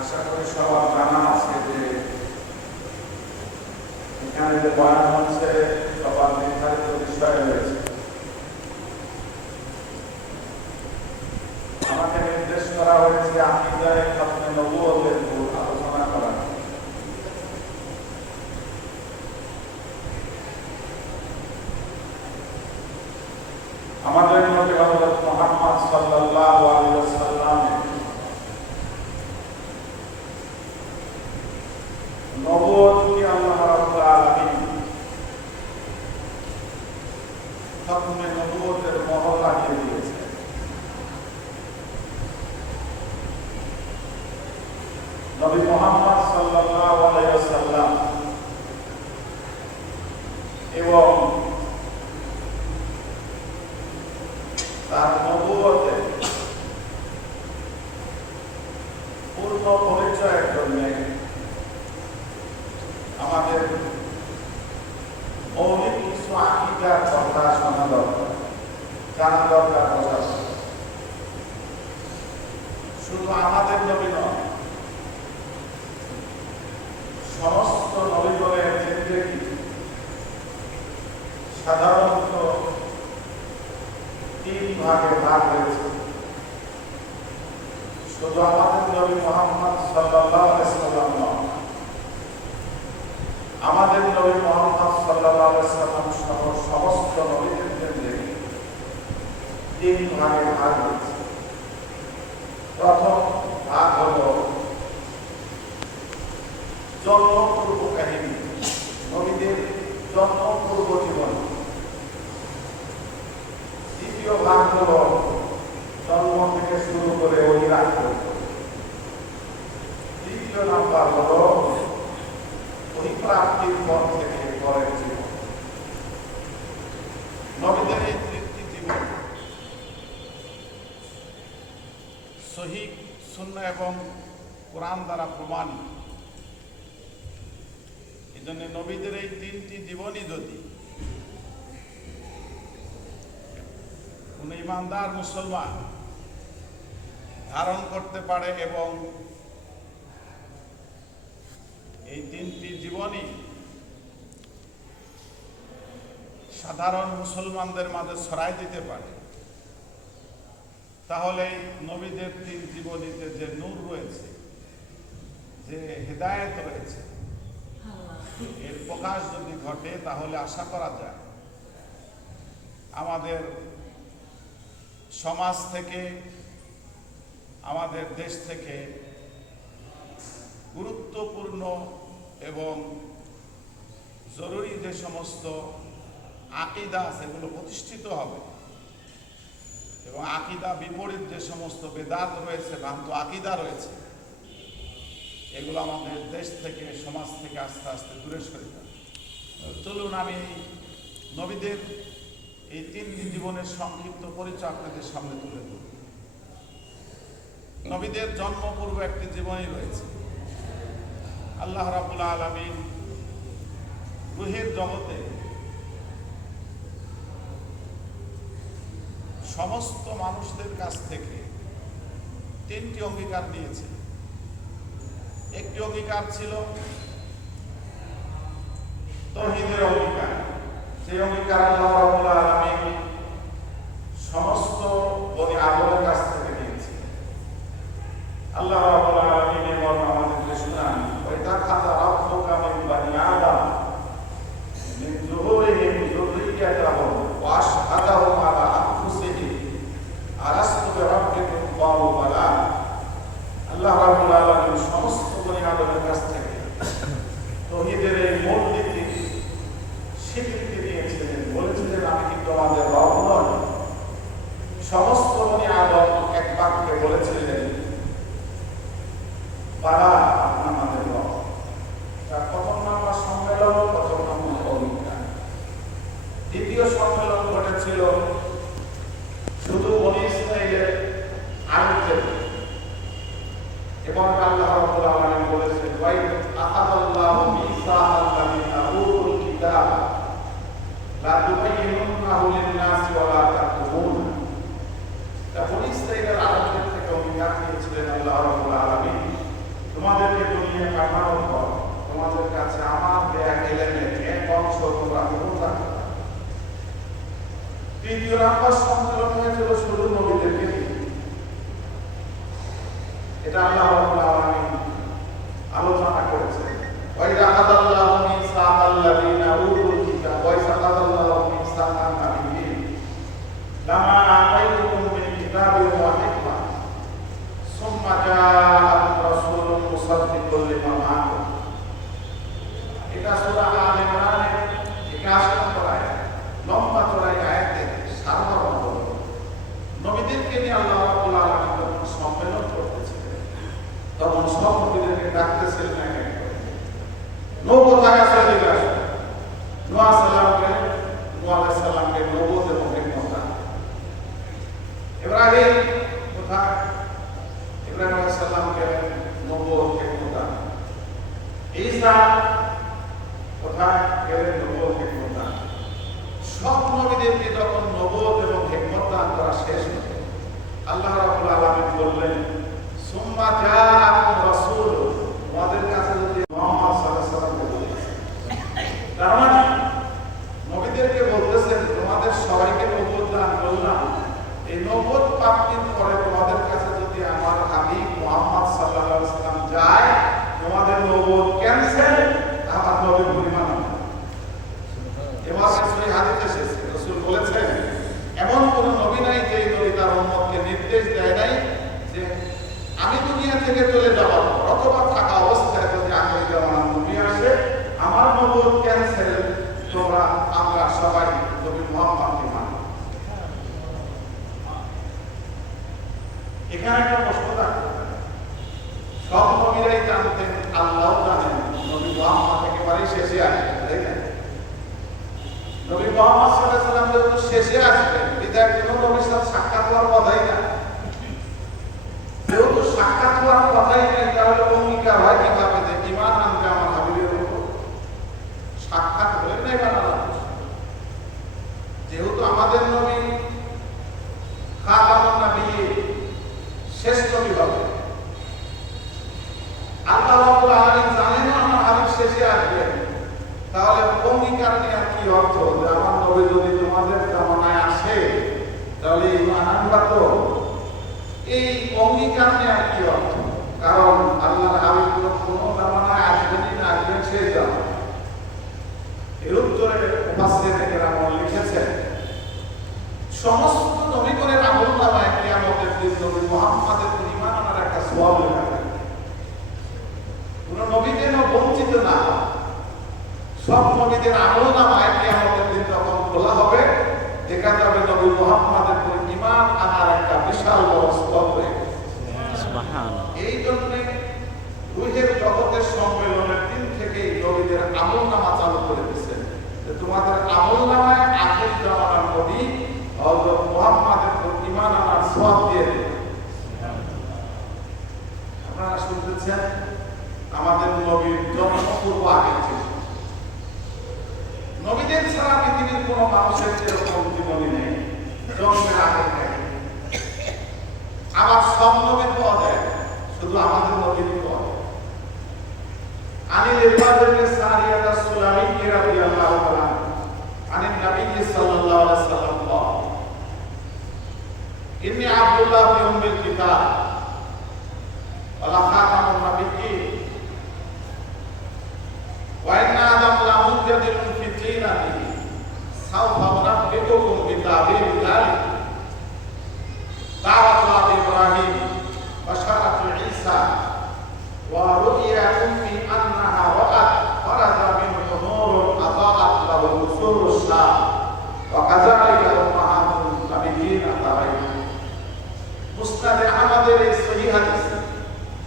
আশা করি সবার জানা আছে যে এখানে যে বয়ান হচ্ছে সবার নির্ধারিত বিষয় রয়েছে। আমাকে নির্দেশ করা হয়েছে আকীদায়ে খতমে নবুয়তের উপর আলোচনা করার। আমাদের নবী হযরত মুহাম্মদ সাল্লাল্লাহু আলাইহি ওয়াসাল্লাম নবুয়তকে আল্লাহ রাব্বুল আলামিন খতমে নবুয়তের মোহর লাগিয়ে দিয়েছে। নবী মুহাম্মদ সাল্লাল্লাহু আলাইহি ওয়াসাল্লাম এবং তার নবুয়তের পূর্ণ পরিচয়ের জন্য আমাদের মৌলিক কিছু আকীদার কথা শোনা দরকার, জানা দরকার, বোঝা। শুধু আমাদের নবী নয়, সমস্ত নবীগণের জিন্দেগি সাধারণত তিন ভাগে ভাগ হয়েছে। শুধু আমাদের নবী মুহাম্মদ সাল্লাল্লাহু আলাইহি ওয়াসাল্লাম নয়, আমাদের নবী মুহাম্মদ সাল্লাল্লাহু আলাইহি ওয়াসাল্লাম সহ সমস্ত নবীদের জিন্দেগি তিন ভাগে ভাগ হয়েছে। প্রথম ভাগ হল জন্মপূর্ব কাহিনী, নবীদের জন্মপূর্ব জীবন। দ্বিতীয় ভাগ হল জন্ম থেকে শুরু করে অহিরাত পর্যন্ত। তৃতীয় নাম্বার হল প্রাপ্তির পর থেকে পরের জীবন। নবীদের এই তৃতীয় জীবন সহিহ সুন্নাহ এবং কোরআন দ্বারা প্রমাণিত। এই জন্য নবীদের এই তিনটি জীবনই যদি কোন ইমানদার মুসলমান ধারণ করতে পারে এবং এই তিনটি জীবনই সাধারণ মুসলমানদের মাঝে ছড়াই দিতে পারে, তাহলে নবীদের 3 জীবনীতে যে নূর রয়েছে, যে হেদায়েত রয়েছে, এর প্রকাশ যদি ঘটে তাহলে আশা করা যায় আমাদের সমাজ থেকে, আমাদের দেশ থেকে গুরুত্বপূর্ণ এবং জরুরি যে সমস্ত আকীদা সেগুলো প্রতিষ্ঠিত হবে এবং আকীদা বিপরীত যে সমস্ত বেদাত রয়েছে, ভ্রান্ত আকীদা রয়েছে, এগুলো আমাদের দেশ থেকে, সমাজ থেকে আস্তে আস্তে দূরে সরে যাবে। চলুন আমি নবীদের এই 3 জীবনের সংক্ষিপ্ত পরিচয় আপনাদের সামনে তুলে ধরব। নবীদের জন্মপূর্ব একটি জীবনী রয়েছে। আল্লাহ রাব্বুল আলামিন রূহের জগতে সমস্ত মানুষদের কাছ থেকে 3টি অঙ্গীকার নিয়েছে। একটি অঙ্গীকার ছিল তাওহীদের অঙ্গীকার। সেই অঙ্গীকার আল্লাহ রাব্বুল আলামিন সমস্ত বনি আদমের কাছ থেকে নিয়েছে। আল্লাহ রাব্বুল আলামিন এমন আমাদেরকে শোনান, ওয়াইদা খাযা রাব্বুকা মিন বানি আদম মিন যুহুরিহিম যুররিয়াতাহুম ওয়া আশহাদাহুম আলা আনফুসিহিম আলাস্তু বিরাব্বিকুম ক্বালু বালা। আল্লাহ রাব্বুল আলামিন সমস্ত বনি আদমের কাছ থেকে তাওহীদের এই মূল নীতি স্বীকৃতি দিয়েছিলেন, বলেছিলেন আমি কি তোমাদের রব নই? সমস্ত বনি আদম এক বাক্যে বলেছিলেন বালা, আপনি আমাদের রব। তার প্রথম নাম্বার সম্মেলন, প্রথম নাম্বার অঙ্গীকার। দ্বিতীয় সম্মেলন ঘটেছিল শুধু বনি ইসরাঈলের আলেমদের, এবং আল্লাহ রাব্বুল আলামিন বলেছেন ওয়াইদ আখাযাল্লাহু মিসাআল্লাযিনা উতুল কিতাব লা তুবাইয়িনুনাহু লিন-নাসি ওয়া লা তাকতুমুন। বনি ইসরাঈলের আলেমদের থেকে অঙ্গীকার নিয়েছিলেন আল্লাহ রাব্বুল আলামিন, তোমাদেরকে দুনিয়া পাঠানোর পর তোমাদের কাছে আমার দেয়া ইলমের এক অংশ তোমরা গ্রহণ করবে। তৃতীয় নাম্বার সম্মেলন হয়েছিল শুধু নবীদেরকে নিয়ে। এটা আল্লাহ রাব্বুল আলামিন আলোচনা করেছেন। ওয়াইদা আখাযাল্লাহু মিসাআল্লাযিনা উতুল কিতাব ওয়া আখাযাল্লাহু মিসাআন নাবিয়্যিন লামা আতাইতুকুম মিন কিতাবিন ওয়া হিকমা সুম্মা জাআকুম রাসূলুন মুসাদ্দিকুল লিমা মা'আকুম। এটা সূরা আলে ইমরানের 81 নম্বর আয়াত, লম্বা চড়াই আয়াতের সারমর্ম। নবীদেরকে নিয়ে আল্লাহ রাব্বুল আলামিন যখন সম্মেলন করতেছিলেন তখন সব নবীদেরকে ডাকতেছিলেন এক এক করে। নূহ কোথায় আছে? এদিকে আসো। নূহ আলাইহিস সালামকে নবুয়ত এবং হিকমত দান। ইব্রাহিম কোথায়? ইব্রাহিম আলাইহিস সালামকে নবুয়ত হিকমত দান। ঈসা কোথায় গেলেন? নবুয়ত হিকমত দান। সব নবীদেরকে যখন নবুয়ত এবং হিকমত দান করা শেষ হলো, আল্লাহ রাব্বুল আলামিন বললেন সুম্মা জাআকুম রাসূল, তোমাদের কাছে যদি মুহাম্মদ সাল্লাল্লাহু আলাইহি ওয়াসাল্লাম বলেছেন, তার মানে নবীদেরকে বলতেছেন তোমাদের সবাইকে নবুয়ত দান করলাম, এই নবুয়ত প্রাপ্তির পরে তোমাদের কাছে যদি আমার হাবিব মুহাম্মদ সাল্লাল্লাহু আলাইহি ওয়াসাল্লাম যায়, তোমাদের নবুয়ত ক্যান্সেল, আমার নবী পরিমাণ। এবার সেই হাদিসে এসেছে রাসূল বলেছেন এমন কোন নবী নাই যে নবী তার উম্মতকে নির্দেশ দেয় নাই যে আমি দুনিয়া থেকে চলে যাব অথবা থাকা অবস্থায় যদি আখির জামানার নবী আসে আমার নবুয়ত ক্যান্সেল, তোমরা আমরা সবাই নবী মুহাম্মদকে মানি। এখানে একটা প্রশ্ন থাকতে পারে, সব নবীরাই জানতেন, আল্লাহও জানেন নবী মুহাম্মদ একেবারেই শেষে আসবেন, তাই না? নবী মুহাম্মদ সাল্লাল্লাহু আলাইহি ওয়াসাল্লাম যেহেতু শেষে আসবেন, বিদায় কোনো নবীর সাথে সাক্ষাৎ হওয়ার কথাই না। যেহেতু সাক্ষাৎ হওয়ার কথাই নেই, তাহলে অঙ্গীকার হয় কিভাবে যে ঈমান আনবে আমার হাবিবের উপর? সাক্ষাৎ হলে নাই বানানো। যেহেতু আমাদের নবী খাতামুন নবিয়্যিন, শেষ নবী হবে, আল্লাহ রাব্বুল আলামিন জানেন আমার হাবিব শেষে আসবেন, তাহলে অঙ্গীকার নেওয়ার কি অর্থ? যে আমার নবী যদি তোমাদের জামানায় আসে তাহলে ঈমান আনবা তো? এই অঙ্গীকার নেওয়ার কি অর্থ? কারণ আল্লাহর হাবিব কোন জামানায় আসবেনই না, আসবেন সেই জামানা। এর উত্তরে মুফাসসিরিনে কেরাম লিখেছেন, সমস্ত নবীগণের আমলনামায় কিয়ামতের দিন নবী মুহাম্মদের ঈমান আনার একটা সওয়াব লেখা থাকবে। কোন নবী যেন বঞ্চিত না হয়। সব নবীদের আমলনামায় কিয়ামতের দিন যখন খোলা হবে, দেখা যাবে নবী মুহাম্মদের ঈমান আনার একটা বিশাল বড় স্তর হয়ে গেছে। সুবহানাল্লাহ। এই জন্য রূহের জগতের সম্মেলনের দিন থেকেই নবীদের আমলনামা চালু করে দিয়েছেন, যে তোমাদের আমলনামায় আখির জামানার নবী হযরত মুহাম্মদের ঈমান আনার সওয়াব দিয়ে দেবে। আপনারা শুনতেছেন, আমাদের নবীর জন্ম পূর্ব আগে ছিল। নবীদের ছাড়া পৃথিবীর কোন মানুষের এরকম জীবনী নেই, জন্মের আগে থেকে। আবার সব নবী পাওয়া যায়, শুধু আমাদের নবীর পাওয়া যায়। আনিল ইবাদুল সারিয়াত সুলামি রাদিয়াল্লাহু তাআলা আনিন নবী সাল্লাল্লাহু আলাইহি ওয়াসাল্লাম ক্বাল ইন্নী আব্দুল্লাহ ফি উম্মিল কিতাব ওয়া খাতামুন নাবিয়্যিন ওয়া ইন্না আদম লা মুজাদ্দিদুন ফি দীনিহি সাওফা উনাব্বিউকুম বিতাবির যালিক দাওয়াত ইব্রাহিম ওয়া শারাফু ঈসা ওয়া রুইয়া উম্মি আন্নাহা রাআত ফারাজা মিনহু নূরুন আযাআত লাহু উসুরুশ শাম ওয়া কাযালিকা উম্মাহাতুন নাবিয়্যিন তারাইহা। মুসনাদে আহমদের এই সহিহ হাদিস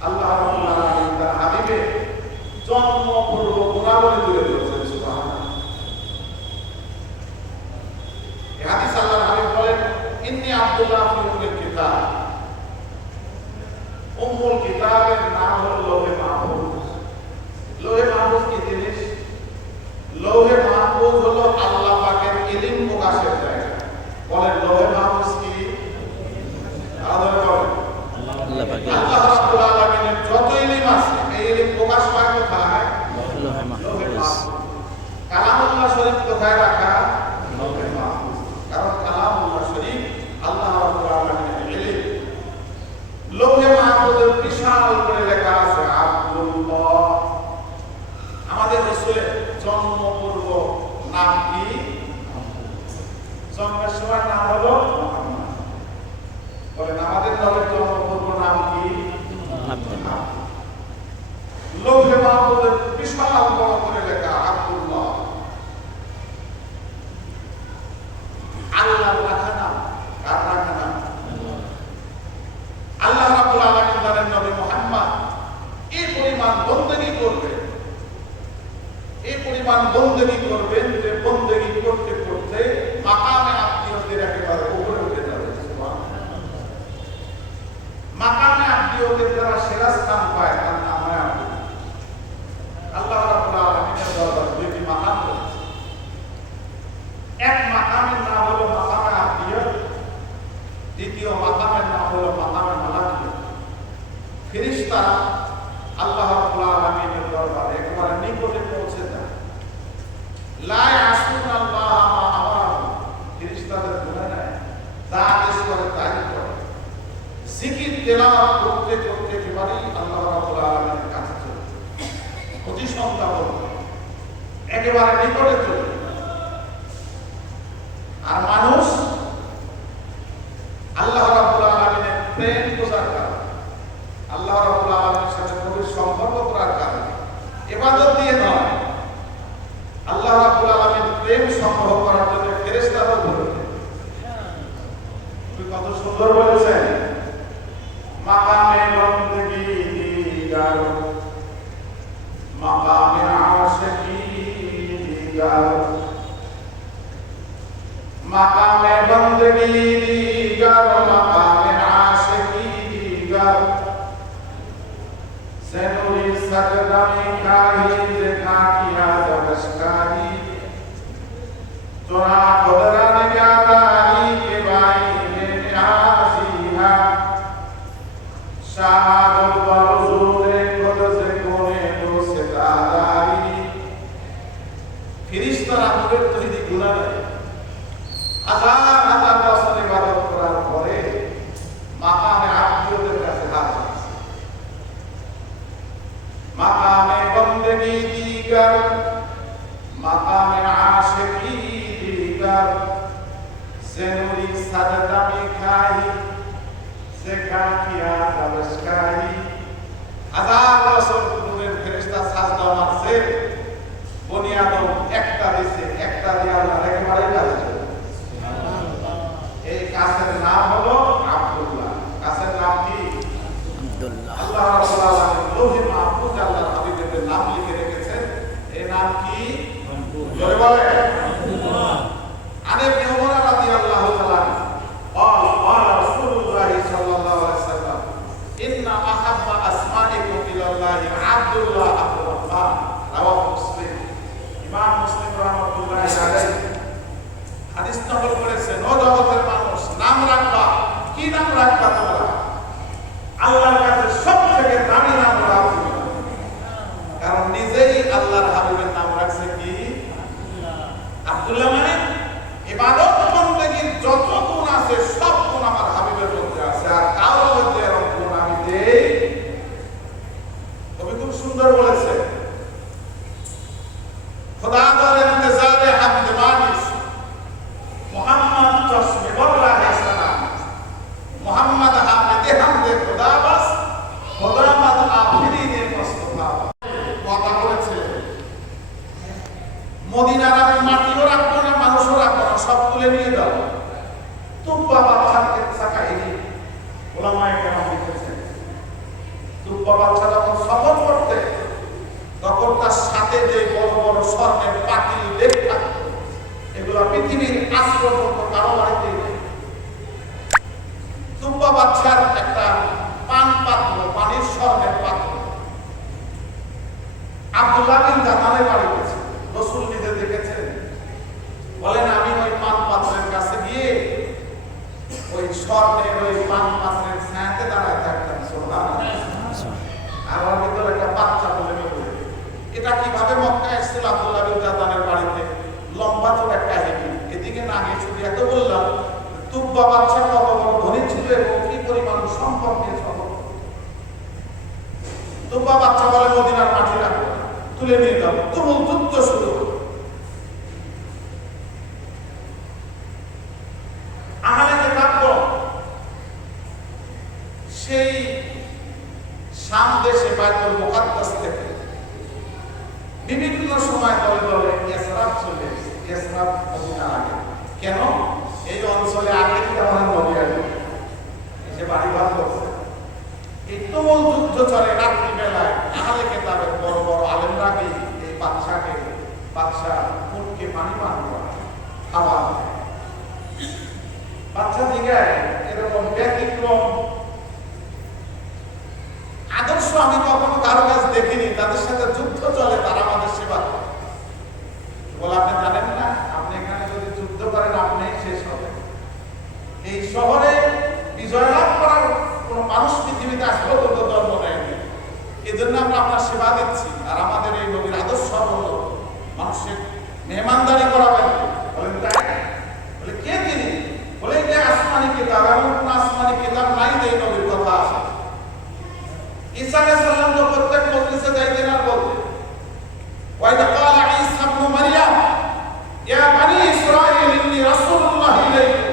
আল্লাহ রাব্বুল আলামিন তার হাবিবের জন্ম পূর্ব গুণাবলী তুলে ধরেছেন। সুবহানাল্লাহ। এই হাদিস আল্লাহর হাবিব বলেন, ইন্নী আব্দুল্লাহ ফি উম্মিল কিতাব। উম্মুল কিতাবের নাম হলো লৌহে মাহফুজ। লৌহে মাহফুজ কি জিনিস? লৌহে মাহফুজ হলো আল্লাহ পাকের ইলম প্রকাশের জায়গা। বলেন লৌহে মাহফুজ কি? আল্লাহ বলেন আল্লাহ রাব্বুল আলামিনের যত ইলম আছে, এই ইলম প্রকাশ পায় কোথায়? লৌহে মাহফুজ। কালামুল্লাহ শরীফ কোথায় রাখা? লৌহে মাহফুজ। কারণ কালামুল্লাহ শরীফ আল্লাহ রাব্বুল আলামিনের ইলম। লৌহে মাহফুজের বিশাল করে লেখা আছে আব্দুল্লাহ। আমাদের রাসূলের জন্ম পূর্ব নাম কি? জন্মের সময় নাম হলো মুহাম্মদ। বলেন আমাদের নবীর জন্ম পূর্ব নাম কি? আব্দুল্লাহ। লৌহে মাহফুজের বিশাল বড় করে লেখা আব্দুল্লাহ। আল্লাহর রাখা নাম, কার রাখা নাম? আল্লাহ রাব্বুল আলামিন তার নবী মুহাম্মদ এই পরিমাণ বندگی করবে, এই পরিমাণ বندگی করবেন যে বندگی করতে করতে মাকামে আত্মীয়দের একেবারে উপরে উঠে যাবে। সুবহানাল্লাহ। মাকামে আত্মীয়দের যারা সেরা স্থান পায় তার নাম হয় আব্দুল্লাহ। আল্লাহ রাব্বুল আলামিনের দরবারে দুটি মাকাম রয়েছে। এক মাকামের নাম হলো মাকামে আত্মীয়, দ্বিতীয় মাকামের নাম হলো মাকামে মালাকিয়ত। ফেরেশতারা আল্লাহ রাব্বুল আলামিনের দরবারে একেবারে নিকটে পৌঁছে যায়। লা ইয়াসুনাল্লাহ মা আমারু, ফেরেশতাদের গুনাহ নাই, যা আদেশ করে তাই করে। জিকির তেলাওয়াত করতে করতে একেবারে আল্লাহ রাব্বুল আলামিনের কাছে চলে যায়, অতি সন্তান একেবারে নিকটে চলে যায়। আর মানুষ আল্লাহ রাব্বুল আলামিনের প্রেম বোঝার কারণে, আল্লাহ রাব্বুল আলামিনের সাথে গভীর সম্পর্ক করার কারণে, ইবাদত দিয়ে নয়, আল্লাহ রাব্বুল আলামিন প্রেম সংগ্রহ করার জন্য ফেরেশতাদের বলেছেন। কত সুন্দর বলেছেন, মাকামে বন্দগি দিগার মাকামে আশিকি দিগার, মাকামে বন্দগি দিগার মাকামে আশিকি দিগার, সেনুরি সজদামি কাহি দেখা কিয়া দবশকারি, তোরা কদরান গাদারি কে ভাই নে নিয়াজিহা, শাহাদত বরজুরে খোদ সে কোনে দো সে দাদারি। ফেরেশতারা নূরের তৈরি গুনাহ নাই, হাজার হাজার বছর ইবাদত করার পরে মাকামে সালামে আশিকি দিগার জেনুরি সাজদা মিখাই সেকা কিয়া জাবসকাই হাজার বছর নূরের ফেরেশতা সাজদা মারছে বনি আদম একটা দিছে একটা দিয়ে আল্লাহ একেবারে কাছে চলে এই কাছের নাম হলো আব্দুল্লাহ কাছের নাম কি আব্দুল্লাহ আল্লাহ রাব্বুল আলামিন লৌহে মাহফুজ আল্লাহর হাবিবের নাম লিখে রেখেছেন এই নাম কি জোরে বলে আব্দুল্লাহ আনে ইবনে ওমর রাদিয়াল্লাহু তাআলা قال قال رسول الله صلى الله عليه وسلم ان احب اسماءكم الى الله عبد الله عبد الرحمن رواه مسلم ইমাম মুসলিম রাহমাতুল্লাহি আলাইহি হাদিস নকল করেছেন ও জগতের মানুষ নাম রাখবা কি নাম রাখবা তোমরা আল্লাহর কাছে সবথেকে দামি নাম হলো আব্দুল্লাহ কারণ নিজেই আল্লাহর হাবিবের নাম রাখছে কি আব্দুল্লাহ মানে ইবাদত বন্দেগীর যত গুণ আছে সব গুণ আমার হাবিবের মধ্যে আছে আর কারোর মধ্যে এরকম গুণ আমি দেই কবি খুব সুন্দর বলেছে खुदा दर इंतजार हमद मानिस मोहम्मद तस्मी बल्ला है सलाम मोहम्मद हामिद हमद खुदा बस खुदा मद आखिरी ने मुस्तफा কথা বলেছে মদিনার আমি মাটিও রাখবো না মানুষও রাখবো না সব তুলে নিয়ে দাও তুব্বা বাদশাকে সাকাইনি ওলামায়ে কেরাম লিখেছেন তুব্বা বাদশা যখন সফর করতে তখন তার সাথে যে বড় বড় স্বর্ণের পাতিল দেখ থাকতো এগুলো পৃথিবীর আজ পর্যন্ত কারো বাড়িতে নেই তুব্বা বাদশার একটা পান পাত্র পানির স্বর্ণের পাত্র আব্দুল্লাহ বিন জাদানের বাড়ি গেছে রাসূল নিজে দেখেছেন বলেন আমি ওই পান পাত্রের কাছে গিয়ে ওই স্বর্ণের ওই পান পাত্রের ছায়াতে দাঁড়ায় থাকতাম সুবহানাল্লাহ আমার ভিতরে একটা বাচ্চা বলে এটা কিভাবে মক্কায় এসেছিল আব্দুল্লাহ বিন জাদানের বাড়িতে লম্বা চোর একটা কাহিনী এদিকে না গিয়ে শুধু এত বললাম তুব্বা বাদশা কত বড় ধনী ছিল এবং কি পরিমাণ সম্পদ নিয়ে সফর তুব্বা বাদশা বলে মদিনার মাটি রাখবো তুলে নিয়ে যাবো তুমুল যুদ্ধ শুরু আহলে থাকবো সেই শাম দেশে বাইতুল মুকাদ্দাস থেকে বিভিন্ন সময় দলে দলে ইসরাফ চলে ইসরাফ মদিনা আগে কেন এই অঞ্চলে আগে কেমন নবী আসবে এসে বাড়ি ঘর করছে এই তুমুল যুদ্ধ চলে রাত্রি বেলায় আহলে কিতাবের বড় বড় আলেমরা কি এই বাদশা উটকে পানি পান করে খাবার বাচ্চা দিগায় এরকম ব্যতিক্রম আদর্শ আমি কখনো কারো কাছে দেখিনি তাদের সাথে যুদ্ধ চলে তারা আমাদের সেবা করে বলে আপনি জানেন না আপনি এখানে যদি যুদ্ধ করেন আপনি শেষ হবেন এই শহরে বিজয় লাভ করার কোন মানুষ পৃথিবীতে আসলে তো জন্ম নেয়নি এই জন্য আমরা আপনার সেবা দিচ্ছি আর আমাদের এই নবীর আদর্শ হলো মানুষের মেহমানদারি করাবেন বলেন তাই বলে কে তিনি বলে যে আসমানি কিতাব এমন কোন আসমানি কিতাব নাই যে এই নবীর কথা আছে ঈসা আলাইহিস সালাম তো প্রত্যেক মজলিসে যাইতেন আর বলতেন ওয়াইদা ক্বালা ঈসা ইবনে মারইয়াম ইয়া বনি ইসরাঈল ইন্নী রাসূলুল্লাহ ইলাইকুম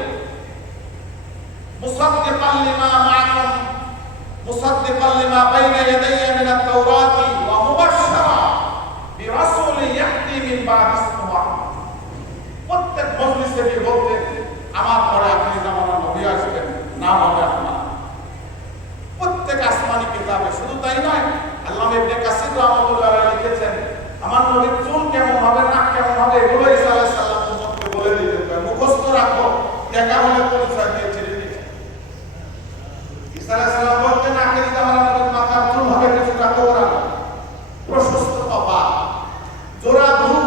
মুসাদ্দিকান লিমা মা'আকুম মুসাদ্দিকান লিমা বাইনা ইয়াদাইয়া মিন আত-তাওরাতি ওয়া মুবাশশিরা বিরাসূলিন ইয়াতি মিন বা'দি ইসমিহি আহমদ প্রত্যেক মজলিসে গিয়ে বলতেন আমার পরে আখিরি জামানার নবী আসবেন নাম হবে আহমদ প্রত্যেক আসমানি কিতাবে শুধু তাই নয় আল্লামা ইবনে কাসির রাহমাতুল্লাহ আলাইহি লিখেছেন আমার নবীর চুল কেমন হবে নাক কেমন হবে এগুলো ঈসা আলাইহিস সালাম উম্মতকে বলে দিতেন মুখস্থ রাখো দেখা হলে পরিচয় দিয়ে ছেড়ে দিতেন ঈসা আলাইহিস সালাম বলতেন আখিরি জামানার নবীর মাথার চুল হবে কিছুটা কোরা প্রশস্ত কপাল জোড়া ভ্রু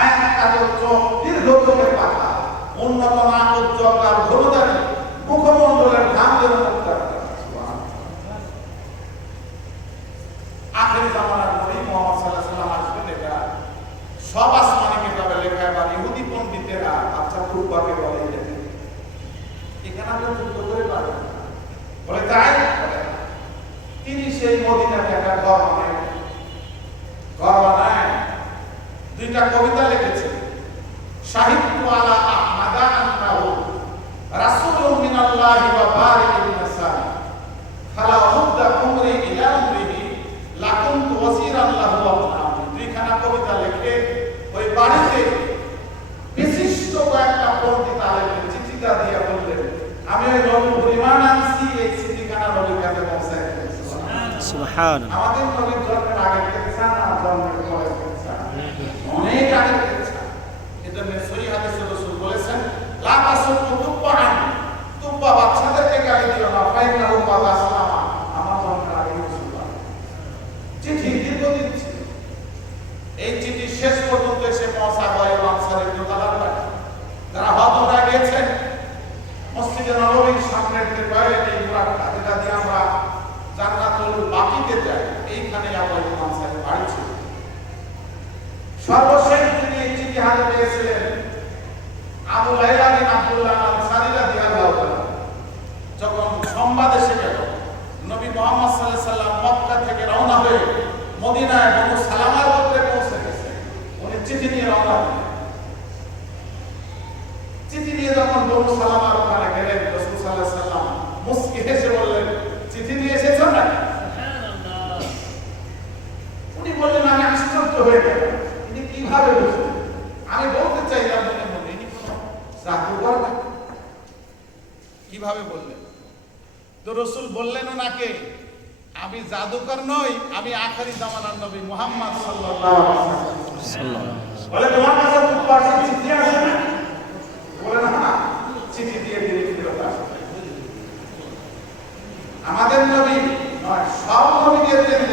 আয়াত কাজল চোখ দীর্ঘ চোখের পাতা উন্নত নাক উজ্জ্বল আর ঘোরদারি মুখমণ্ডলের ঘাম যেন মুক্তা আখিরি জামানার নবী মুহাম্মদ সাল্লাল্লাহু আলাইহি ওয়াসাল্লাম আসবেন এটা সব আসমানি কিতাবে লেখা বা ইহুদি পণ্ডিতেরা আচ্ছা তুব্বাকে বলে এখানে আমরা যুদ্ধ করে পারবো বলে তাই তিনি সেই মদিনাতে একটা ঘর বানায় দুইটা কবিতা লিখেছেন সুবহানাল্লাহ। আমাদের নবীর জন্মের আগে কেচ্ছা না জন্মের পরে কেচ্ছা? অনেক আগে কেচ্ছা। এজন্য সহিহ হাদিসে রাসূল বলেছেন, লা তাসুবু তুব্বান, তুব্বা বাচ্চাদেরকে গালি দিও না, ফাইনাহু ক্বাদ আসলামা, আমার জন্মের আগে রাসূলুল্লাহ। চিঠি দীর্ঘদিন ছিল। এই চিঠি শেষ পর্যন্ত এসে পৌঁছায় আবু আনসার ইবনে তালার বাড়ি। যারা হজ উমরা গিয়েছেন, মসজিদে নববীর সামনের যে টয়লেট, এই মুরাদটা যেটা দিয়ে আমরা জান্নাতুল বাকিতে যাই, এইখানে আবু আনসারের বাড়ি ছিল। সর্বশেষ তিনি এই চিঠি হাতে পেয়েছিলেন আবু লাইলা বিন আব্দুল্লাহ আনসারী রাদিয়াল্লাহু তাআলা। যখন সংবাদ এসে গেল নবী মুহাম্মদ সাল্লাল্লাহু আলাইহি সাল্লাম মক্কা থেকে রওনা হয়ে মদিনায় বনু সালামার গোত্রে পৌঁছে গেছেন, উনি চিঠি নিয়ে রওনা হলেন। চিঠি নিয়ে যখন বনু সালামার ওখানে গেলেন, রাসূল সাল্লাল্লাহু আলাইহি সাল্লাম মুস্কি হেসে বললেন, চিঠি নিয়ে এসেছো না? উনি বললেন, আমি আশ্চর্য হয়ে গেলাম, ইনি কিভাবে বুঝলেন? আমি বলতে চাইলাম মনে মনে, ইনি কোনো জাদুকর না, কিভাবে বললেন? তো রাসূল বললেন ওনাকে, আমি জাদুকর নই, আমি আখেরি জামানার নবী মুহাম্মদ সাল্লাল্লাহু আলাইহি ওয়াসাল্লাম। বলে, তোমার কাছে পাশে চিঠি আছে না? বলে, না, চিঠি দিয়ে দিয়ে ফেরত আসে। আমাদের নবী নয়, সব নবীদের জন্য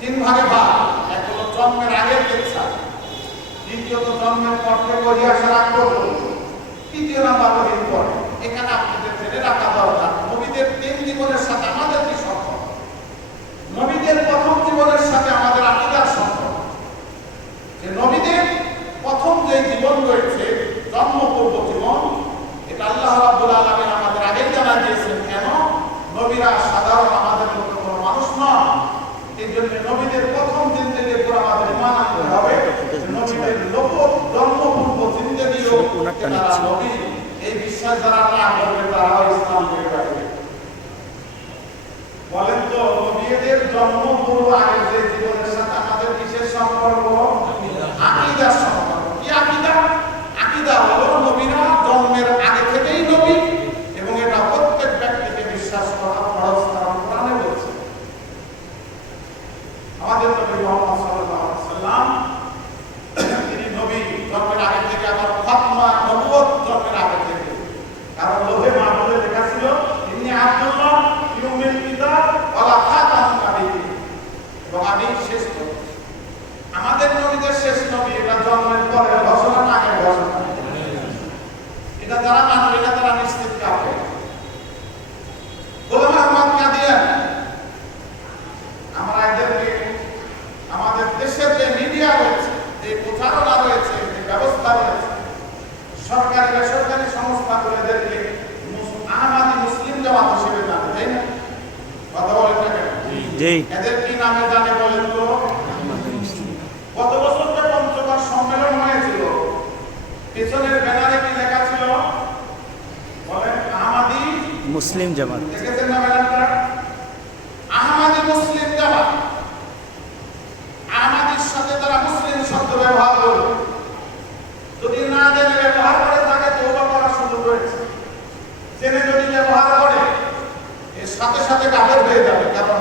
তিন ভাগে ভাগ। এক হলো জন্মের আগের কেচ্ছা, দ্বিতীয়ত জন্মের পর থেকে ওহি আসার আগ পর্যন্ত, তৃতীয় নাম্বার ওহির পর। এখানে আপনাদের জেনে রাখা দরকার, নবীদের তিন জীবনের সাথে আমাদের কি সম্পর্ক? নবীদের প্রথম জীবনের সাথে আমাদের আকীদার সম্পর্ক। যে নবীদের প্রথম যে জীবন রয়েছে, জন্মপূর্ব জীবন, এটা আল্লাহ রাব্বুল আলামিন আমাদের আগেই জানা দিয়েছেন। কেন? নবীরা সাধারণ আমাদের মতো কোনো মানুষ নয়। এই জন্য নবীদের প্রথম জিন্দেগির উপর আমাদের ঈমান আনতে হবে। নবীদের জন্মপূর্ব জিন্দেগিও তারা নবী, এই বিশ্বাস যারা না করবে তারাও ইসলাম থেকে যাবে। বলেন তো, নবীদের জন্মপূর্ব আগের যে জীবনের সাথে আমাদের বিশেষ সম্পর্ক, আকীদার সম্পর্ক। কি আকীদা? আকীদা হলো নবীরা জন্মের আগে থেকেই নবী, এবং এটা প্রত্যেক ব্যক্তিকে বিশ্বাস করা ফরজ, কারণ কোরআনে বলছে। আমাদের নবী মুহাম্মদ সাল্লাল্লাহু আলাইহি ওয়াসাল্লাম তিনি নবী জন্মের আগে থেকে, আবার খাতমা নবুয়ত জন্মের আগে থেকে। কারণ লোহে মাহফুজে লেখা ছিল, ইন্নী আব্দুল্লাহ ইউমিল কিতাব ওয়া খাতামুন নাবিয়্যিন, এবং আমি শেষ নবী। আমাদের নবীদের শেষ নবী, এটা জন্মের পরে ঘোষণা না, আগে ঘোষণা। এটা যারা মানবে না তারা নিশ্চিত কাফের। গোলাম আহমদ কাদিয়ানী, আমরা এদেরকে আমাদের দেশের যে মিডিয়া রয়েছে, যে প্রচারণা রয়েছে, যে ব্যবস্থা রয়েছে, সরকারি বেসরকারি সংস্থাগুলো এদেরকে আহমাদি মুসলিম জামাত হিসেবে জানে, তাই না? কথা বলেন না কেন? এদের কি নামে জানে বলেন তো? গত বছর যে পঞ্চগড় সম্মেলন হয়েছিল, পেছনের ব্যানারে কি লেখা ছিল? বলেন, আহমাদি মুসলিম জামাত। দেখেছেন না ব্যানারটা? আহমাদি মুসলিম জামাত। আহমাদির সাথে তারা মুসলিম শব্দ ব্যবহার করবে। যদি না জেনে ব্যবহার করে থাকে, তওবা করার সুযোগ রয়েছে। জেনে যদি ব্যবহার করে, এর সাথে সাথে কাফের হয়ে যাবে। কারণ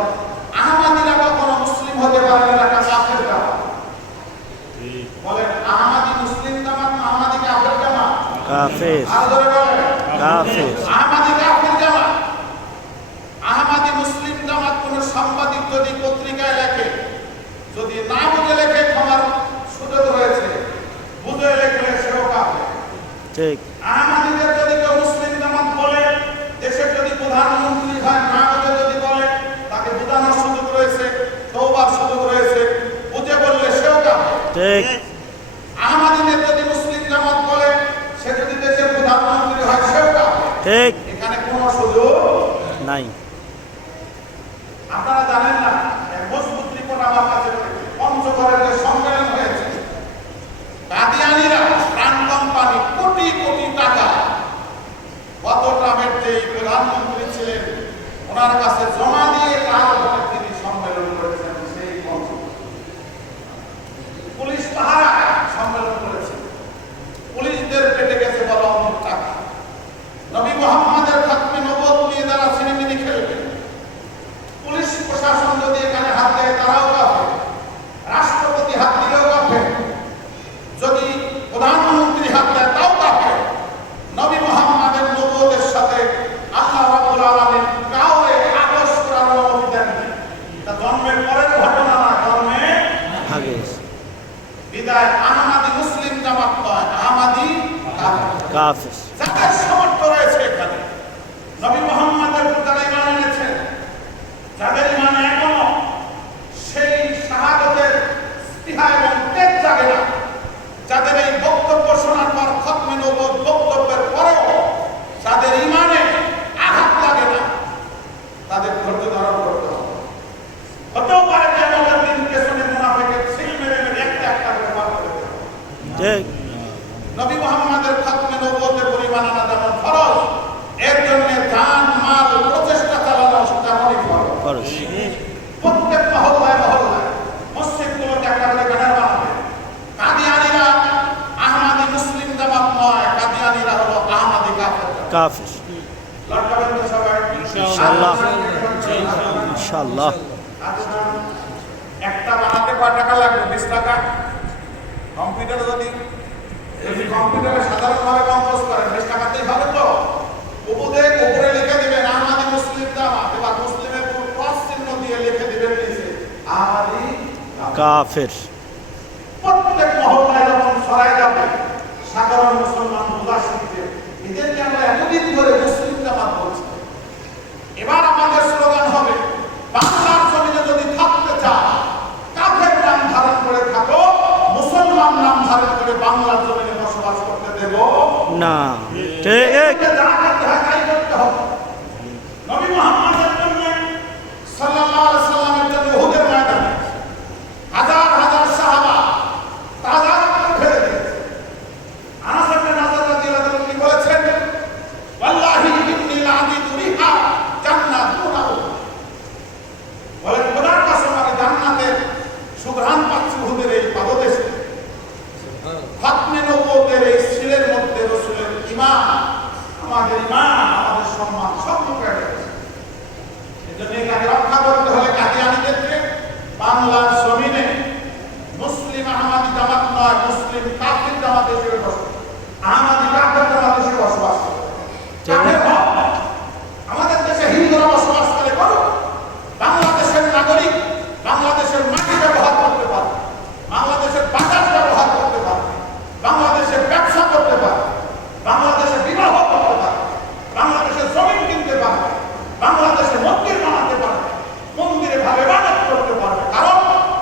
আহমাদিরা কখনো মুসলিম হতে পারে না, এটা কাফের জামাত। বলেন, আহমাদি মুসলিম জামাত না আহমাদি কাফের জামাত? কাফের। আর ধরে বলেন, কাফের। আহমাদি কাফের জামাত। আহমাদি মুসলিম জামাত কোন সাংবাদিক যদি পত্রিকায় লেখে, যদি না বুঝে লেখে, ক্ষমার সুযোগ রয়েছে। বুঝে লেখলে সেও কাফের। ঠিক। আহমাদিদের যদি কেউ মুসলিম জামাত বলে, দেশের যদি প্রধানমন্ত্রী হয়, না বুঝে যদি বলে, তাকে বোঝানোর সুযোগ রয়েছে, তওবার সুযোগ রয়েছে। বুঝে বললে সেও কাফের। ঠিক। আহমাদিদের যদি মুসলিম জামাত বলে, সে যদি দেশের প্রধানমন্ত্রী হয়, সেও কাফের। ঠিক। এখানে কোনো সুযোগ নাই। আপনারা জানেন না, মজবুত রিপোর্ট আমার কাছে রয়েছে। পঞ্চগড়ের যে সম্মেলন হয়েছে, কাদিয়ানীরা প্রাণ কোম্পানি কোটি কোটি টাকা গত ট্রাম্পের যে প্রধানমন্ত্রী ছিলেন, ওনার কাছে জমা দিয়ে তারপরে তিনি সম্মেলন করেছেন। সেই পঞ্চগড় পুলিশ পাহারা সম্মেলন করেছে, পুলিশদের পেটে গেছে বড় অনেক টাকা। নবী মুহাম্মদ কাফের যাদের সামর্থ্য রয়েছে এখানে নবী মুহাম্মদের উপর যারা ঈমান এনেছেন, যাদের ঈমান এখনো সেই শাহাদাতের স্পৃহা এবং তেজ জাগে না, যাদের এই বক্তব্য শোনার পর খতমে নবুওত বক্তব্যের পরেও যাদের ঈমানে আঘাত লাগে না, তাদের ধৈর্য ধারণ করতে হবে। হতেও পারে কিয়ামতের দিন পেছনে মুনাফিকের সিল মেরে মেরে একটা একটা করে বার করে দেবে। ঠিক নবী মুহাম্মদের খতমে নবুওতের পরিমাণ আনা যেমন ফরজ, এর জন্য জান মাল প্রচেষ্টা চালানো তেমনই ফরজ। খরচ প্রত্যেক মহল্লায় মহল্লায় মসজিদগুলোতে একটা করে ব্যানার বানাবে, কাদিয়ানীরা আহমাদি মুসলিম জামাত নয়, কাদিয়ানীরা হলো আহমাদি কাফের। কাফের লটকাবেন তো সবাই ইনশাআল্লাহ ইনশাআল্লাহ। আচ্ছা, একটা বানাতে কয় টাকা লাগবে? 20 টাকা। কম্পিউটারে যদি কম্পিউটারে সাধারণভাবে কম্পোজ করেন 20 টাকাতেই হবে তো? উপরে লিখে দিবেন আহমাদি মুসলিম জামাত, এবার মুসলিমের উপর ক্রস চিহ্ন দিয়ে লিখে দিবেন নিচে আহমাদি কাফের প্রত্যেক মহল্লায় যখন ছড়ায় যাবে সাধারণ মুসলমান বোঝা শিখবে এদেরকে আমরা এতদিন ধরে মুসলিম জামাত বলছি। এবার আমাদের স্লোগান হবে বাংলার জমিনে যদি থাকতে চাও কাফের নাম ধারণ করে থাকো, মুসলমান নাম ধারণ করে বাংলার জমিনে বসবাস করতে দেব না। ঠিক যা করতে হয় তাই করতে হবে। নবী মুহাম্মদের জন্য সাল্লাল্লাহু আলাইহি সাল্লামের জন্য উহুদের ময়দানে হাজার হাজার সাহাবা তাজা রক্ত ফেলে দিয়েছে। আনাস ইবনে নাজার রাদিয়াল্লাহু আনহু কি বলেছেন? ওয়াল্লাহি ইন্নী লাআজিদু রিহা জান্নাতুনাহু, বলেন খোদার কসম আমি জান্নাতের সুঘ্রাণ পাচ্ছি উহুদের এই পাদদেশে। খতমে নবুওতের এই সিলের মধ্যে রাসূলের ঈমান, আমাদের ঈমান, আমাদের সম্মান সব লুকিয়ে গেছে। এজন্য এটাকে রক্ষা করতে হলে কাদিয়ানীদেরকে বাংলার জমিনে মুসলিম আহমাদি জামাত নয়, মুসলিম কাফির জামাত হিসেবে আহমাদি কাফির জামাত হিসেবে বসবাস করতে হবে। কাফের হও। আমাদের দেশে হিন্দুরা বসবাস করে করুক, বাংলাদেশের নাগরিক বাংলাদেশের মাটি ব্যবহার করতে পারবে, বাংলাদেশের বাতাস ব্যবহার করতে পারবে, বাংলাদেশের ব্যবসা করতে পারবে, বাংলাদেশে বিবাহ করতে পারবে, বাংলাদেশের জমি কিনতে পারবে, বাংলাদেশে মন্দির বানাতে পারবে, মন্দিরে ভাবে ইবাদত করতে পারবে, কারণ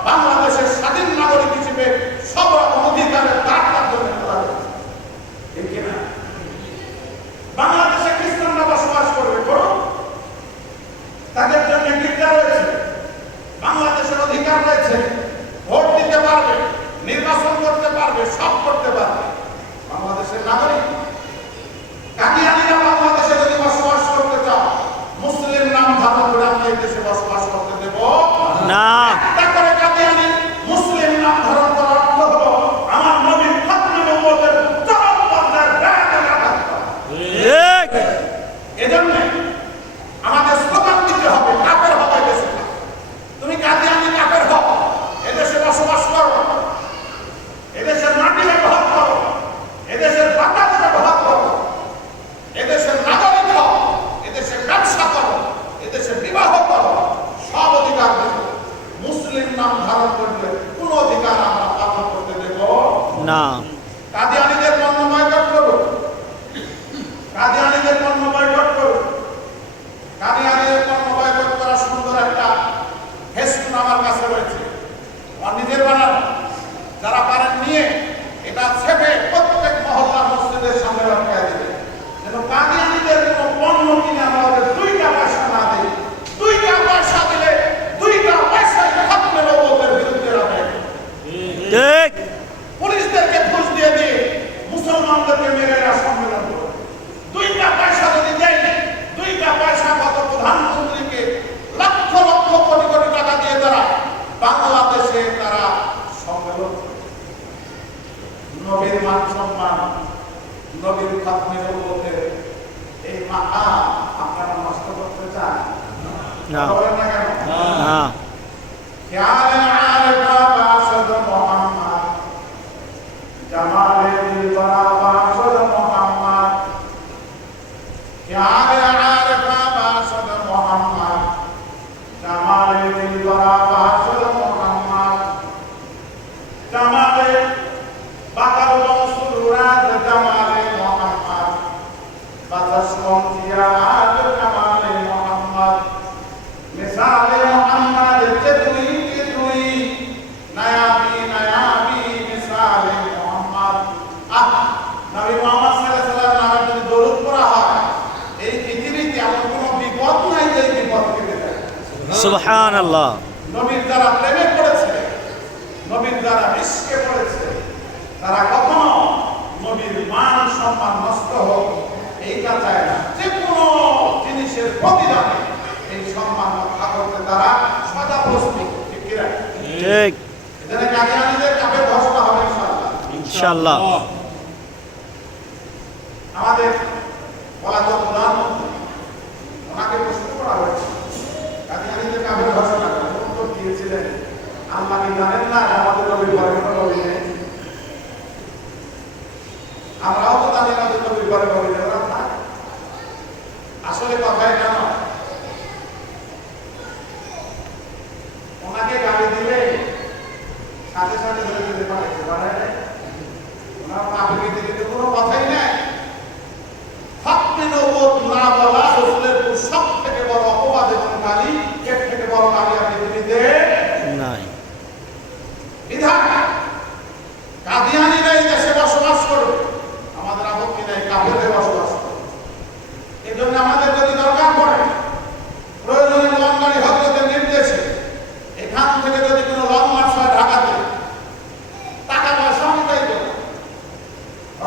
বাংলাদেশের স্বাধীন নাগরিক হিসেবে সব রকম অধিকারের দাগ তার জন্য করা হয়েছে। ঠিক কিনা? বাংলাদেশে খ্রিস্টানরা বসবাস করবে, করুন, তাদের জন্য গির্জা রয়েছে, বাংলাদেশের অধিকার রয়েছে, ভোট দিতে পারবে, নির্বাচন করতে পারবে, সব করতে পারবে, বাংলাদেশের নাগরিক। কাদিয়ানীরা বাংলাদেশে যদি বসবাস করতে চাও, মুসলিম নাম ধারণ করে আমরা এই দেশে বসবাস করতে দেব না। একটা করে কাদিয়ানী মুসলিম নাম ধারণ করার অর্থ হলো আমার নবীর খতমে নবুওতের চরম পর্যায়ের ব্যাগ আঘাত করা। ঠিক এজন্য আমাদের স্লোগান দিতে হবে কাফের হও এদেশে। তুমি কাদিয়ানী কাফের হও, এদেশে বসবাস করো, এদেশের মাটি ব্যবহার করো, এদেশের বাতাস ব্যবহার করো, এদেশের নাগরিক হও, এদেশে ব্যবসা করো, এদেশে বিবাহ করো, সব অধিকার দেব। মুসলিম নাম ধারণ করলে কোন অধিকার আমরা পালন করতে দেব না। কাদিয়ানীদের পণ্য বয়কট করো, কাদিয়ানীদের পণ্য বয়কট করো। কাদিয়ানীদের পণ্য বয়কট করা সুন্দর একটা ফেসবুক আমার কাছে রয়েছে, আমার নিজের বানানো। যারা পারেন নিয়ে এটা ছেপে প্রত্যেক মহল্লা মসজিদের সামনে রাখিয়ে দেবে, যেন কাদিয়ানীদের কোনো পণ্য কিনে আমরা ওদের 2টা পয়সা না দিই। 2টা পয়সা দিলে 2টা পয়সায় খতমে নবুওতের বিরুদ্ধে রাখে। ঠিক পুলিশদেরকে ঘুষ দিয়ে দিয়ে মুসলমানদেরকে মেরে এরা সম্মেলন করে। 2টা পয়সা যদি দেয়, 2টা পয়সা কত প্রধানমন্ত্রীকে লক্ষ লক্ষ কোটি কোটি টাকা দিয়ে তারা বাংলাদেশে তারা সম্মেলন করে। নবীর মান সম্মান, নবীর খতমে নবুওতের এই মাকাম আপনারা নষ্ট করতে চান না। বলেন না কেন? না। ख्याल आरफा बासद मोहम्मद, जमाले दिलबरा बासद मोहम्मद, ख्याल आरफा बासद मोहम्मद, जमाले दिलबरा बासद मोहम्मद, जमाले बाकर सुरूरात जमाले मोहम्मद, সুবহানাল্লাহ। নবীর যারা প্রেমে পড়েছে, নবীর যারা ইশকে পড়েছে, তারা কখনো নবীর মান সম্মান নষ্ট হোক এইটা চায় না। যে কোনো জিনিসের প্রতিদানে এই সম্মান রক্ষা করতে তারা সদা প্রস্তুত। ঠিক কি না? ঠিক। এখানে কাদিয়ানীদের কাপে ধসা হবে ইনশাআল্লাহ। ইনশাআল্লাহ। আমাদের পলাতক প্রধানমন্ত্রী ওনাকে প্রশ্ন করা হয়েছে কাদিয়ানীদের কাপে ধসা না উত্তর দিয়েছিলেন, আল্লাহ কি জানেন না আমাদের নবীর ঘরে কোনো নবী নেই? আমরাও তো জানি না যে নবীর ঘরে নবী নেই। আসলে কথা এটা নয়। ওনাকে গালি দিলে সাথে সাথে ধরে দিতে পারছে পারে ওনার পাপড়ি দিতে কোনো কথাই নাই। হককে নবুয়ত না বলা রাসূলের সব থেকে বড় অপবাদ এবং গালি, এর থেকে বড় গালি আর পৃথিবীতে নাই। বিধান কাদিয়ানীরা এই দেশে বসবাস করবে, আমাদের আপত্তি নাই, কাফেরদের বসবাস করবে। এই জন্য আমাদের যদি দরকার পড়ে প্রয়োজনে লংগাড়ি হজরতের নির্দেশে এখান থেকে যদি কোনো লং মার্চ হয় ঢাকাতে, টাকা পয়সা অনুযায়ী দেবো,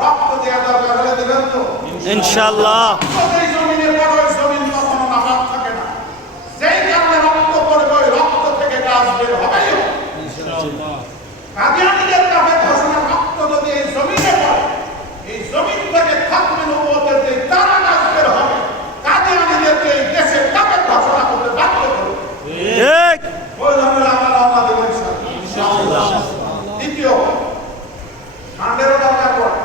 রক্ত দেওয়া দরকার হলে দেবেন তো ইনশাআল্লাহ। এই জমিনের পর ওই জমিন কখনো নাপাক থাকে না। যেই কারণে রক্ত পড়বে ওই রক্ত থেকে গাছ বের হবেই হবে। কাদিয়ানীদের কাফের ঘোষণা রক্ত যদি এই জমিনে পড়ে, এই জমিন থেকে থাকবে নবুয়তের যে তারা গাছ বের হবে। কাদিয়ানীদেরকে এই দেশে কাফের ঘোষণা করতে বাধ্য করবে। ঠিক। ওই ধরনের আমরা আল্লাহ দেবেন ইনশাআল্লাহ। দ্বিতীয়, ফান্ডেরও দরকার পড়ে।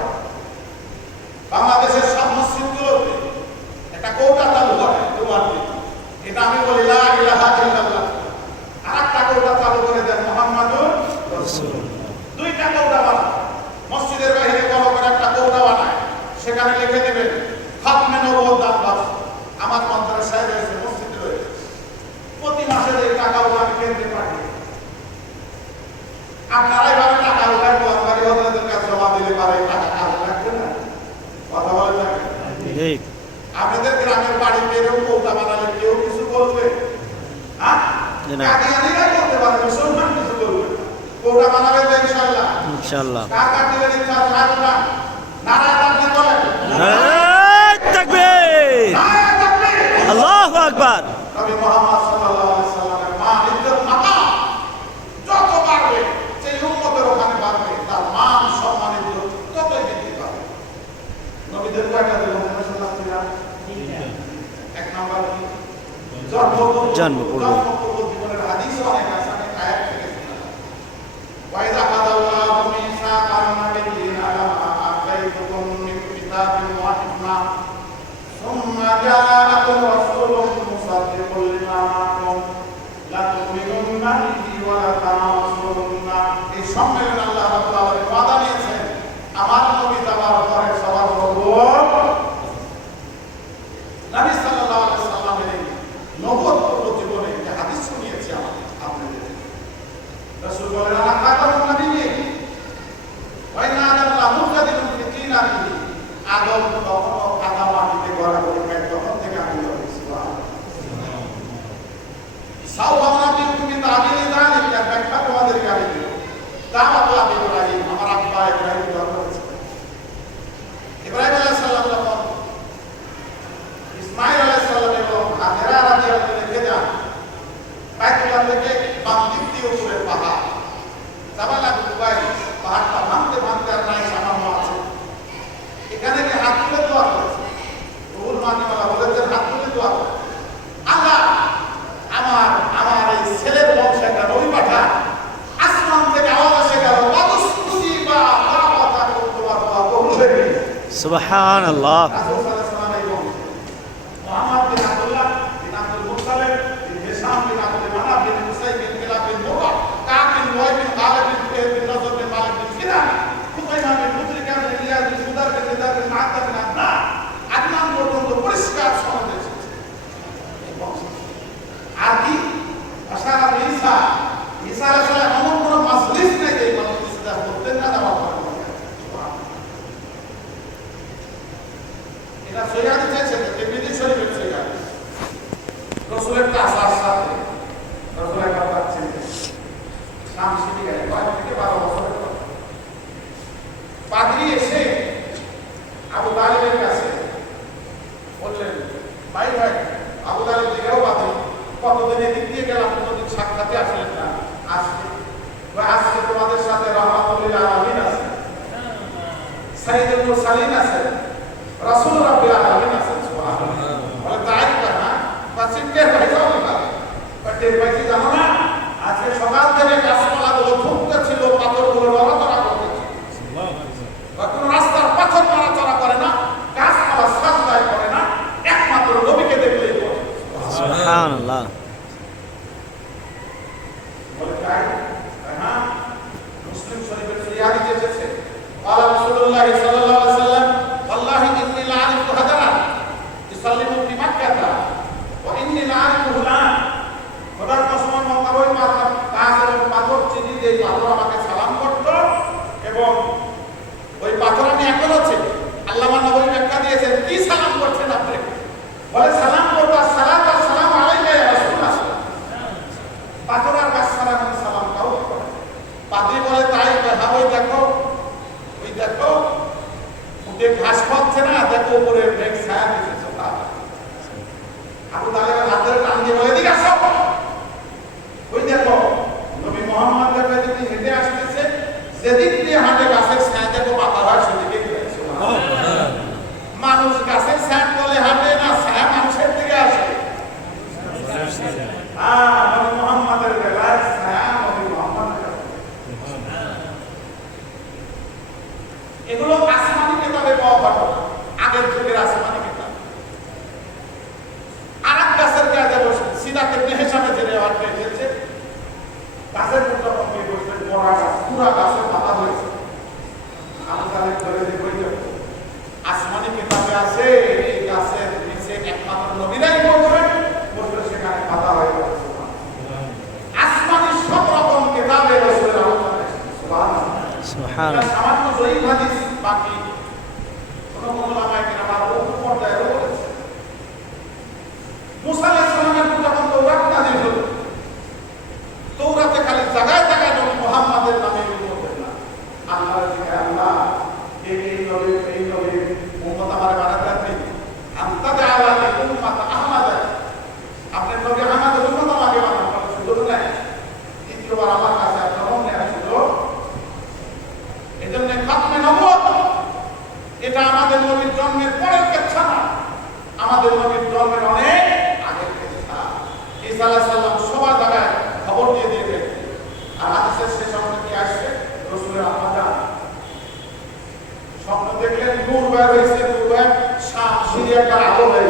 বাংলাদেশের সব মসজিদগুলোতে একটা কৌটা চালু করে দুবার দিন। এটা আমি বলি লা ইলাহা ইল্লাল্লাহ। আরেকটা কৌটা চালু করে দেন মুহাম্মাদুর রাসূলুল্লাহ। দুইটা কৌটা বানায় মসজিদের বাইরে বড় করে একটা কৌটা বানায়, সেখানে লিখে দেবেন খাতমে নবুয়ত দানবাক্স। আমার মাদ্রাসায় রয়েছে, মসজিদে রয়েছে। প্রতি মাসে এই টাকাগুলো আমি কেন্দ্রে পাঠিয়ে আপনারা এভাবে টাকা উঠায় দরকারি হজরতের কাছে জমা দিলে পারে, টাকা কাজে লাগবে না। কথা বলে থাকে ঠিক। আপনাদের গ্রামের বাড়িতে এরকম কৌটা বানালে কেউ কিছু বলবে? হ্যাঁ, কাদিয়ানীরা করতে পারে, মুসলমান কিছু বলবে? কৌটা বানাবে তো ইনশাআল্লাহ। ইনশাআল্লাহ। টাকা দিলে ইচ্ছা সাহায্য না। নারায় তাকবীর বলেন। নারায়ে তাকবীর। নারায় তাকবীর। আল্লাহু আকবার। নবী মুহাম্মদ সাল্লাল্লাহু আলাইহি সাল্লামের মান ইজ্জত মাকাম যত বাড়বে, সেই উম্মতের ওখানে বাড়বে, তার মান সম্মান ইজ্জত ততই বৃদ্ধি পাবে। নবীদের কয়টা জীবন শুনলাম কিনা? এক নাম্বার কি? জন্মপূর্ব জীবনের হাদিস অনেক আছে, অনেক আয়াত থেকে শুনলাম। ওয়াইদা কাদাল্লাহু মিসাকান নাবিয়্যিনা লামা আতাইতুকুম মিন কিতাবিন ওয়া হিকমা সুম্মা জাআকুম রাসূলুম মুসাদ্দিকুল লিমা মা'াকুম লাতু'মিনুন্না বিহি ওয়া লাতানসুরুন্না। এই সম্মেলনে আল্লাহ রাব্বুল আলামিন ওয়াদা নিয়েছেন, আমার নবী যাওয়ার পরে সবার নবুয়ত নবী সাল্লাল্লাহু আলাইহি সাল্লামের এই নবুয়ত জীবনে একটা হাদিস শুনিয়েছি আপনাদের। রাসূল বলেন আনা খাতামুন নবিয়্যিন ওয়া ইন্না আদম মুকাদ্দিমুন ফি তিনাতিহি। আদম তখনও কাদা মাটিতে গড়াগড়ি খায়, তখন থেকে আমি নবী। সুবহানাল্লাহ। সাওয়ানা বিকুম তাবিলি যালিক, এর ব্যাখ্যা তোমাদেরকে আমি দেব। দাওয়াত আবি ইব্রাহিম, আমার আব্বা ইব্রাহিম জন্ম হয়েছে। ইব্রাহিম আলাইহিস সালাম যখন ইসমাঈল আলাইহিস সালাম এবং হাজেরা রাদিয়াল্লাহু আনহা রেখে যান, বাইতুল্লাহ থেকে বাম দিক দিয়ে উপরে পাহাড় জাবাল আবু কুবাইস, পাহাড়টা ভাঙতে ভাঙতে আর নাই সামান্য আছে। এখানে কি হাত তুলে দোয়া করেছে? রুহুল মানিওয়ালা বলেছেন হাত তুলে দোয়া করে, আল্লাহ আমার এই ছেলের বংশে একটা নবী পাঠা। আসমান থেকে আওয়াজ এসে গেল, ওয়াদুসকুতি বা দাওয়াতা তোমার দোয়া কবুল হয়ে গেছে। সুবহানাল্লাহ। রাসূল সাল্লাল্লাহু আলাইহি ওয়াসাল্লাম এই বংশ মুহাম্মদ বিন আব্দুল্লাহ বিন আব্দুল মুত্তালিব বিন হিশাম বিন আব্দুল মানাফ বিন কুসাই বিন কিলাব বিন মুররা কাব বিন ওয়াই বিন খালিদ বিন কুরাইব বিন নজর বিন মালিক বিন কিরাম কুতাইমা বিন মুদরিকা বিন ইলিয়াস বিন সুদার বিন নিদার বিন মাআদা বিন আদনান পর্যন্ত পরিষ্কার সনদ এসেছে এই বংশ। আর কি আশারা ঈসা আলাইহিস সালাম এমন কোন মাজলিস নেই যে মাজলিসে করতেন না দাওয়াত করতেন। এটা সাইয়্যিদুল মুরসালিন আছেন, রাসূল রাব্বিল আলামিন আছেন। সুবহানাল্লাহ। বলে তাই না পাঁচিতে হইতো না। বাট এর বাইরে জানো না আজকে সকাল থেকে গাছপালাগুলো ঝুঁকতেছিল, পাথরগুলো নড়াচড়া করতেছিল। কোনো রাস্তার পাথর নড়াচড়া করে না, গাছপালা সাজদায় করে না, একমাত্র নবীকে দেখলেই করে। সুবহানাল্লাহ। বলে তাই না মুসলিম শরীফের সেই হাদিসে এসেছে قال رسول الله صلى الله عليه وسلم والله اني لاعرف هجرا يسلم في مكه واني لاعرفه الان খোদার কসম মক্কার ওই পাথর চিনি দিয়ে পাথর আমাকে সালাম করতো এবং ওই পাথর আমি এখনো চিনি। আল্লামা নবী ব্যাখ্যা দিয়েছেন কি সালাম করছেন আপনি? বলে সালাম করবো আসসালাতু ওয়াসসালামু আলাইকা ইয়া রাসূলুল্লাহ। পাথর আর গাছ ছাড়া কোনো সালাম কাউ করে। পাদ্রী বলে তাই হ্যাঁ ওই দেখো উঠে ঘাস খাচ্ছে না, দেখো উপরে মেঘ ছায়া দিতেছে। আবু তালেবের হাতের টান দিয়ে বলে দিকে আসো, ওই দেখো নবী মুহাম্মদ যদি হেঁটে আসতেছে, যেদিক দিয়ে হাঁটে গাছের ছায়া দেখো পাতা হয় সেদিকে গেছে। মানুষ গাছের ছায়া তলে হাঁটে না, ছায়া মানুষের দিকে আসে। নবী মুহাম্মদের বেলায় ছায়া নবী মুহাম্মদের। এগুলো আসমানি কিতাবে পাওয়া ঘটনা, আগের যুগের আসমানি কিতাব। আরেক গাছের গায়ে বসে সিরাতে নেহেসামে যে রেওয়াজ পেয়েছে, গাছের টুকরা কমে বসে বড় গাছ, পুরা গাছের পাতা হয়েছে। আমি তাহলে ধরে দেখবই যাবো আসমানি কিতাবে আছে এই গাছের নিচে একমাত্র নবীরাই বসবেন, বসলে সেখানে পাতা হয়ে যাবে। আসমানি সব রকম কিতাবে রাসূলের আলোচনা এসেছে। সুবহানাল্লাহ। সুবহানাল্লাহ। সামান্য জয়ীফ হাদিস বাকি কোন ওলামায়ে কেরাম আরো পর্যায়ে বলেছে। মুসা আলাইহিস সালামের যখন তওরাত নাযিল হলো, তওরাতে খালি জায়গায় জায়গায় নবী মুহাম্মদের নামে উল্লেখ না। আল্লাহর দিকে আল্লাহ এই নবী উম্মত আমার বানাতে দিন, আনতা জাআলা উম্মাত আহমদ, আপনি নবী আহমদের উম্মত আমাকে বানান। সুযোগ নাই, দ্বিতীয়বার আমার কাছে আপনার মনে আসছিল। এজন্য খাতমে নবুয়ত এটা আমাদের নবীর জন্মের পরের কথা না, আমাদের নবীর জন্মের অনেক আগের কথা। ঈসা আলাইহিস সালাম সবার জায়গায় খবর দিয়ে দিয়েছেন। আর হাদিসের শেষ অংশে কি আসছে? রাসূলের আম্মা জান স্বপ্ন দেখলেন নূর বের হয়েছে, নূর বের শাম সিরিয়ার আলো হয়ে